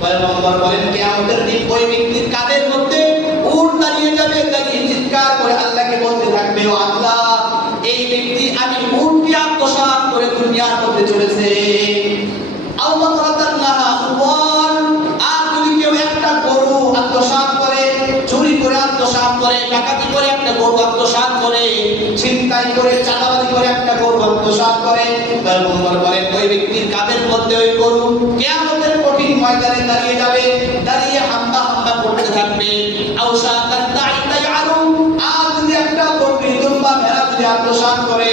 পয়গম্বর বলেন কিয়ামতের দিন ওই ব্যক্তির কাঁধের মধ্যে উট দাঁড়িয়ে যাবে, দাঁড়িয়ে চিৎকার করে আল্লাহকে বলতে থাকবে, ও আল্লাহ, এই ব্যক্তি আমি উটকে আত্মসাৎ করে দুনিয়ার মধ্যে চলেছে। আল্লাহ তাআলা উপর আর যদি কেউ একটা গরু আত্মসাৎ করে, চুরি করে আত্মসাৎ করে, ডাকাতি করে একটা গরু আত্মসাৎ করে, ছিনতাই করে, চাঁদাবাজি করে একটা গরু আত্মসাৎ করে, পয়গম্বর বলেন ওই ব্যক্তির কাঁধের মধ্যে ওই গরু কিয়ামতের কঠিন ময়দানে দাঁড়িয়ে যাবে, দাঁড়িয়ে হাম্বা হাম্বা করতে থাকবে। আওসা তাইতাই আরু, আর যদি একটা বকরি দুম্বা ভেড়া যদি আত্মসাৎ করে,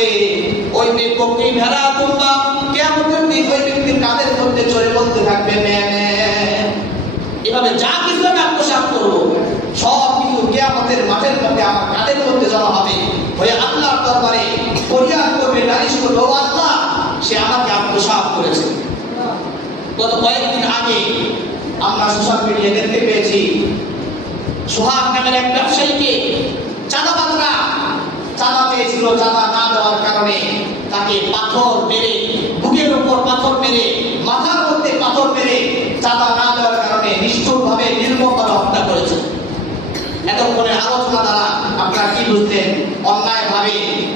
ওই বকরি ভেড়া দুম্বা কিয়ামতের দিন ওই ব্যক্তির কাঁধের মধ্যে চড়ে বলতে থাকবে মে মে। এভাবে যা কিছু আমি আত্মসাৎ করবো সব কিছু কিয়ামতের মাঠের মধ্যে আমার কাঁধের মধ্যে জমা হবে, হয়ে আল্লাহর দরবারে ফরিয়াদ করবে, নালিশ করবে, ও আল্লাহ, সে আমাকে আত্মসাৎ করেছে। গত কয়েকদিন আগে আমরা সোশ্যাল মিডিয়ায় দেখতে পেয়েছি সোহাগ নামের এক ব্যবসায়ীকে চাঁদাবাজরা চাঁদা পেয়েছিল, চাঁদা না দেওয়ার কারণে তাকে পাথর মেরে, বুকের উপর পাথর মেরে, মাথার মধ্যে পাথর মেরে, চাঁদা না দেওয়ার কারণে নিষ্ঠুরভাবে নির্মমভাবে হত্যা করেছে। এতক্ষণের আলোচনা দ্বারা আপনারা কি বুঝলেন? অন্যায়ভাবে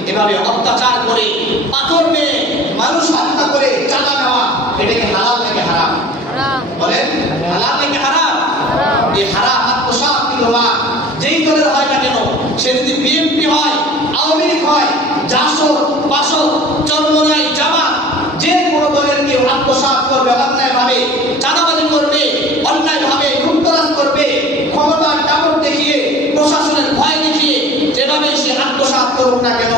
এভাবে অত্যাচার করে, পাথর মেরে, মানুষ হত্যা করে চাঁদা নেওয়া, এটা কি হালাল নাকি হারাম? বলেন, হালাল নাকি হারাম? এই হারাম আত্মসাৎ বিধবা যেই দলের হয় না কেন, সে যদি বিএনপি হয়, আওয়ামী লীগ হয়, জাসদ, বাসদ, চরমনাই, জামাত, যে কোনো দলের কেউ আত্মসাৎ করবে, অন্যায়ভাবে চাঁদাবাজি করবে, অন্যায়ভাবে লুটতরাজ করবে, ক্ষমতার দাপট দেখিয়ে, প্রশাসনের ভয় দেখিয়ে, যেভাবে সে আত্মসাৎ করুক না কেন,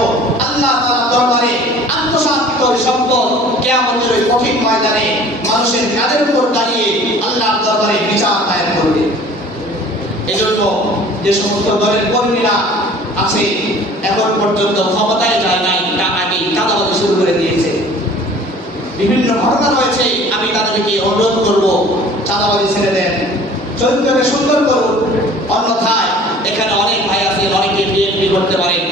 আল্লাহ তাআলার দরবারে আত্মসাৎকৃত সম্পদ কিয়ামতের ওই কঠিন ময়দানে মানুষের কাঁধের উপর দাঁড়িয়ে আল্লাহর দরবারে বিচার দায়ের করবে। এজন্য যে সমস্ত দলের কর্মীরা আছে এখন পর্যন্ত ক্ষমতায় যায় নাই, তা আগেই চাঁদাবাজি শুরু করে দিয়েছে। বিভিন্ন ঘটনা রয়েছে, আমি তাদেরকে অনুরোধ করব চাঁদাবাজি ছেড়ে দেন, চরিত্রকে সুন্দর করুন। অন্যথায় এখানে অনেক ভাই আছেন, অনেকে বিএনপি করতে পারেন,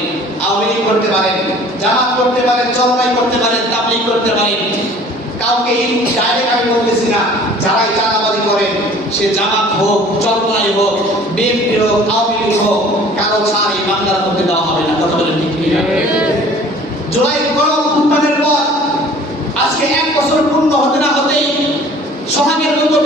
আওয়ামী লীগ করতে পারেন, জামাত করতে পারেন, চরমাই করতে পারেন, তাবলীগ করতে পারেন। কাউকে ডাইরেক্ট আমি বলতেছি না, যারাই চাঁদাবাজি করেন, সে জামাত হোক, চরমাই হোক, বিএনপি হোক, আওয়ামী লীগ হোক, কারো ছাড় এই বাংলার মধ্যে দেওয়া হবে না। কথা বলেন ঠিক কিনা? জুলাই গণঅভ্যুত্থানের পর আজকে 1 বছর পূর্ণ হতে না হতেই সোহাগের মতো